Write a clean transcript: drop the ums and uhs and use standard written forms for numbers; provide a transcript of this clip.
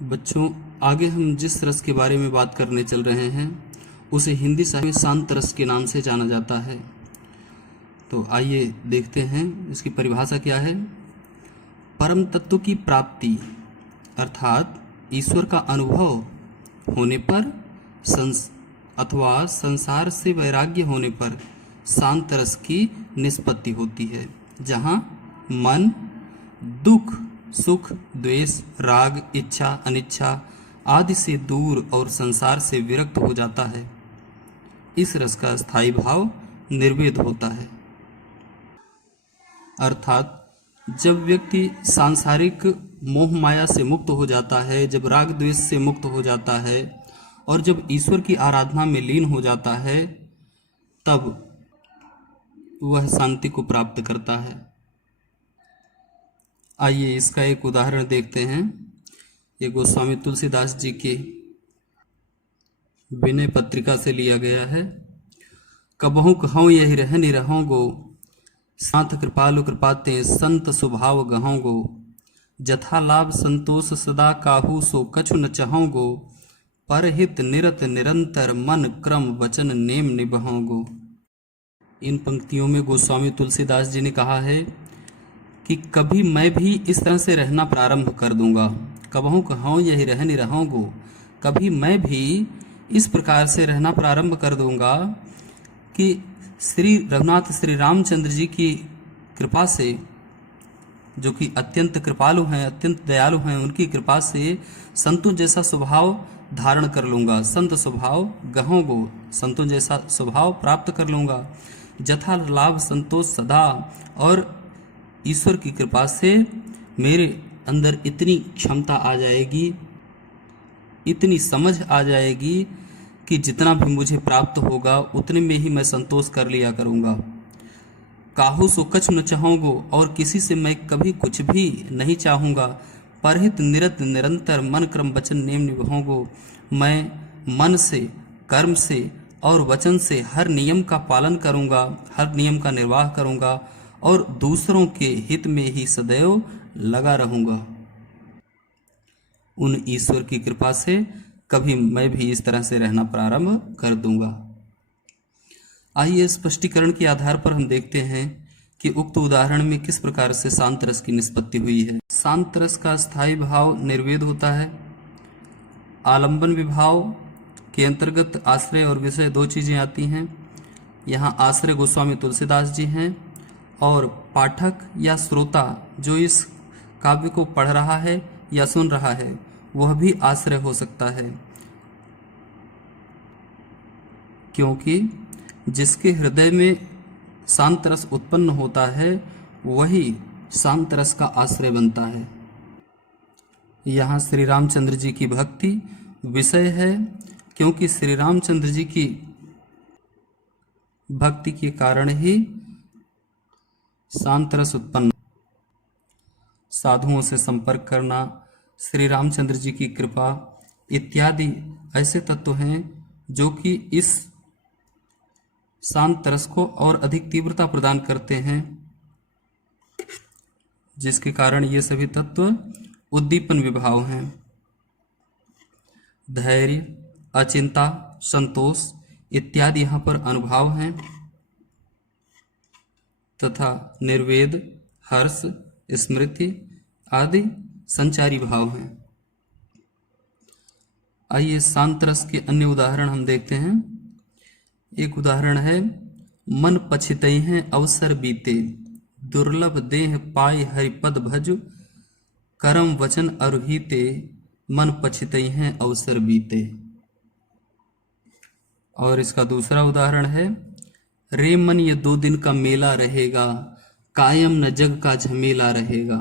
बच्चों, आगे हम जिस रस के बारे में बात करने चल रहे हैं उसे हिंदी साहित्य में शांत रस के नाम से जाना जाता है। तो आइए देखते हैं इसकी परिभाषा क्या है। परम तत्व की प्राप्ति अर्थात ईश्वर का अनुभव होने पर अथवा संसार से वैराग्य होने पर शांत रस की निष्पत्ति होती है, जहाँ मन दुख, सुख, द्वेष, राग, इच्छा, अनिच्छा आदि से दूर और संसार से विरक्त हो जाता है। इस रस का स्थायी भाव निर्वेद होता है। अर्थात जब व्यक्ति सांसारिक मोह माया से मुक्त हो जाता है, जब राग द्वेष से मुक्त हो जाता है और जब ईश्वर की आराधना में लीन हो जाता है, तब वह शांति को प्राप्त करता है। आइए इसका एक उदाहरण देखते हैं। ये गोस्वामी तुलसीदास जी के विनय पत्रिका से लिया गया है। कबहु कहूँ यही रहनि रहूँ गो, साथ कृपालु कृपाते संत स्वभाव गहूँ गो, जथा लाभ संतोष सदा काहू सो कछु न चाहूँ गो, परहित निरत निरंतर मन क्रम वचन नेम निभाऊँ गो। इन पंक्तियों में गोस्वामी तुलसीदास जी ने कहा है कि कभी मैं भी इस तरह से रहना प्रारंभ कर दूंगा। कबहू कहूँ यही रहनि रहूँ गो, कभी मैं भी इस प्रकार से रहना प्रारंभ कर दूंगा कि श्री रघुनाथ श्री रामचंद्र जी की कृपा से, जो कि अत्यंत कृपालु हैं, अत्यंत दयालु हैं, उनकी कृपा से संतों जैसा स्वभाव धारण कर लूँगा। संत स्वभाव गहूँ गो, संतों जैसा स्वभाव प्राप्त कर लूँगा। जथा लाभ संतोष सदा, और ईश्वर की कृपा से मेरे अंदर इतनी क्षमता आ जाएगी, इतनी समझ आ जाएगी कि जितना भी मुझे प्राप्त होगा उतने में ही मैं संतोष कर लिया करूँगा। काहू सो कछु न चाहूँगो, और किसी से मैं कभी कुछ भी नहीं चाहूँगा। परहित निरत निरंतर मन क्रम वचन नेम निभाऊँगो, मैं मन से, कर्म से और वचन से हर नियम का पालन करूँगा, हर नियम का निर्वाह करूँगा और दूसरों के हित में ही सदैव लगा रहूँगा। उन ईश्वर की कृपा से कभी मैं भी इस तरह से रहना प्रारंभ कर दूंगा। आइए स्पष्टीकरण के आधार पर हम देखते हैं कि उक्त उदाहरण में किस प्रकार से शांत रस की निष्पत्ति हुई है। शांत रस का स्थायी भाव निर्वेद होता है। आलंबन विभाव के अंतर्गत आश्रय और विषय दो चीजें आती हैं। यहाँ आश्रय गोस्वामी तुलसीदास जी हैं और पाठक या श्रोता जो इस काव्य को पढ़ रहा है या सुन रहा है वह भी आश्रय हो सकता है, क्योंकि जिसके हृदय में शांत रस उत्पन्न होता है वही शांत रस का आश्रय बनता है। यहाँ श्री रामचंद्र जी की भक्ति विषय है, क्योंकि श्री रामचंद्र जी की भक्ति के कारण ही शांत रस उत्पन्न। साधुओं से संपर्क करना, श्री रामचंद्र जी की कृपा इत्यादि ऐसे तत्व हैं जो कि इस शांत रस को और अधिक तीव्रता प्रदान करते हैं, जिसके कारण ये सभी तत्व उद्दीपन विभाव हैं। धैर्य, अचिंता, संतोष इत्यादि यहाँ पर अनुभाव हैं तथा निर्वेद, हर्ष, स्मृति आदि संचारी भाव हैं। आइए शांत रस के अन्य उदाहरण हम देखते हैं। एक उदाहरण है, मन पछितई हैं अवसर बीते, दुर्लभ देह पाय हरिपद भज, करम वचन अरुहिते, मन पछितई हैं अवसर बीते। और इसका दूसरा उदाहरण है, रे मन ये 2 दिन का मेला रहेगा, कायम न जग का झमेला रहेगा।